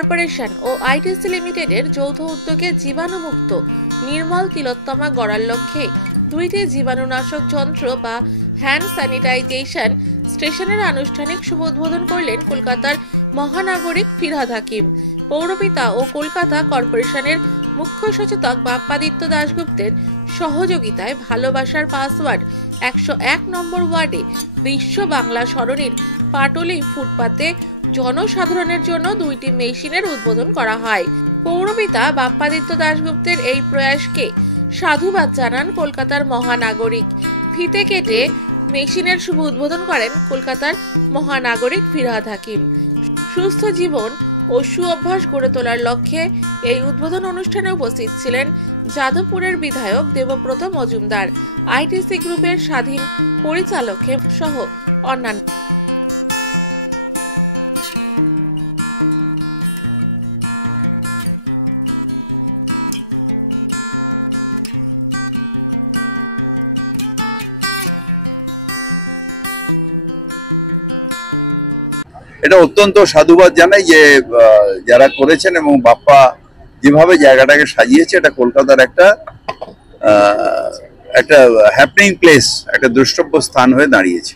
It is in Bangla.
কর্পোরেশন ও আইটিসি লিমিটেডের যৌথ উদ্যোগে জীবাণুমুক্ত নির্মল তিলোত্তমা গড়ার লক্ষ্যে দুইটি জীবাণুনাশক যন্ত্র বা হ্যান্ড স্যানিটাইজেশন স্টেশনের আনুষ্ঠানিক শুভ উদ্বোধন করলেন কলকাতার মহানাগরিক ফিরহাদ হাকিম। পৌরপিতা ও কলকাতা কর্পোরেশনের মুখ্য সচেতক বাপ্পাদিত্য দাশগুপ্তের সহযোগিতায় ভালোবাসার পাসওয়ার্ড 101 নম্বর ওয়ার্ডে বিশ্ব বাংলা সরণির পাটলি ফুটপাতে জনসাধারণের জন্য দুইটি মেশিনের উদ্বোধন করা হয়। পৌরপিতা বাপ্পাদিত্য দাশগুপ্তের এই প্রয়াসকে সাধুবাদ জানান কলকাতার মহানাগরিক। ফিতে কেটে মেশিনের শুভ উদ্বোধন করেন কলকাতার মহানাগরিক ফিরহাদ হাকিম। সুস্থ জীবন ও সুঅভ্যাস গড়ে তোলার লক্ষ্যে এই উদ্বোধন অনুষ্ঠানে উপস্থিত ছিলেন যাদবপুরের বিধায়ক দেবব্রত মজুমদার, আইটিসি গ্রুপের স্বাধীন পরিচালক সহ অন্যান্য। এটা অত্যন্ত সাধুবাদ জানাই যে যারা করেছেন এবং বাপ্পা যেভাবে জায়গাটাকে সাজিয়েছে, এটা কলকাতার একটা হ্যাপনিং প্লেস, একটা দ্রষ্টব্য স্থান হয়ে দাঁড়িয়েছে।